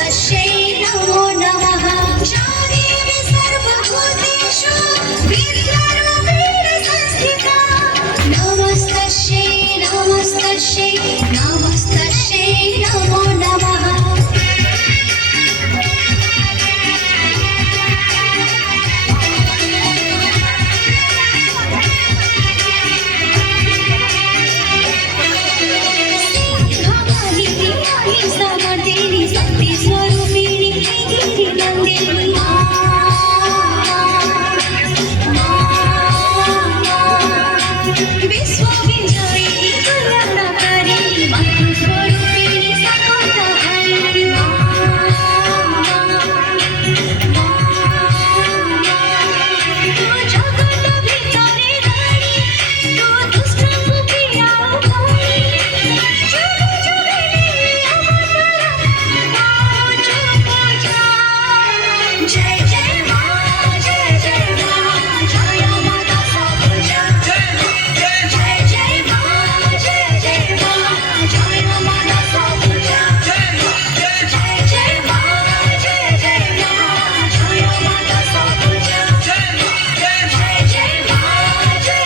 नमस्तस्यै नमो नमः शादेवी सर्वभूतेषु विद्यारूपेण संस्थिता नमस्तस्यै नमस्तस्यै नमस्तस्यै नमो नमः समर्दिनी शक्ति स्वरूपिणी गिरि नंदिनी विश्व विजयिनी कल्याणकारिणी मातृ स्वरूपिणी सकलहारिणी जगत भितरे रानी तू दुष्ट कुपिया जय जय मां जय जय मां जय माता सबुजा जय जय मां जय जय मां जय माता सबुजा जय जय मां जय जय मां जय माता सबुजा जय जय मां जय जय मां जय माता सबुजा जय जय मां जय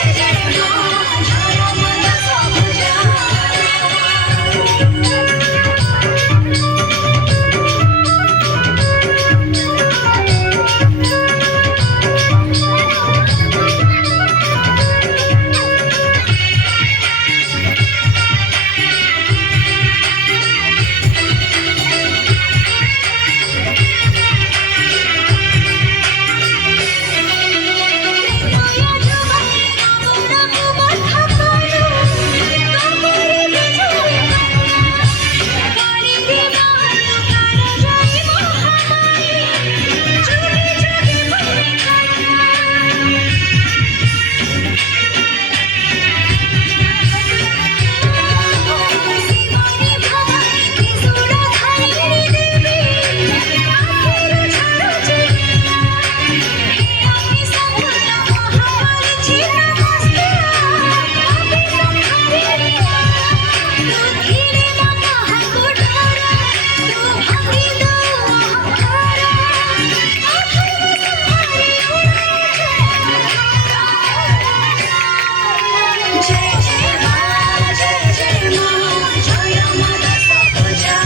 जय मां जय माता सबुजा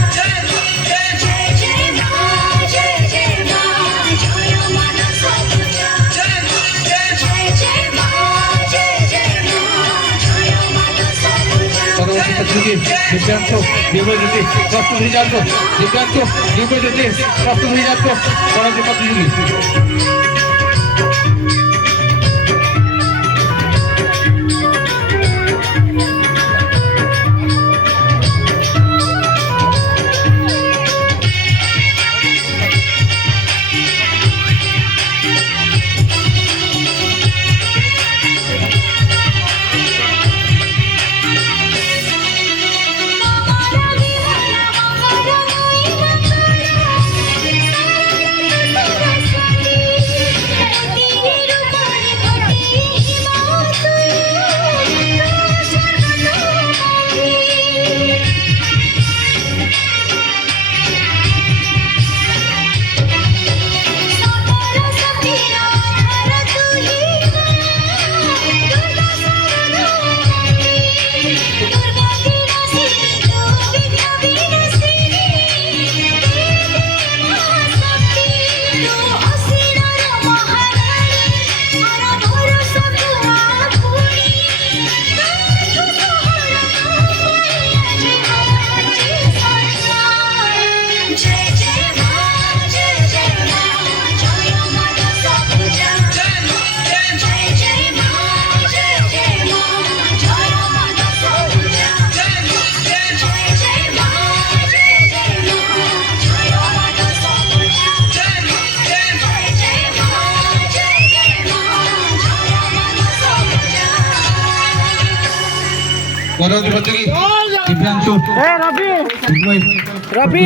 जय जय मां जय जय मां जय माता सबुजा जय जय मां जय जय मां जय माता सबुजा दिव्यांश दिव्यज्योति सप्तम दिव्यांश दिव्यज्योति सप्तम दिव्यांश পরবর্তী প্রতিযোগী পরবর্তী প্রতিযোগী দিব্যাংশ রবি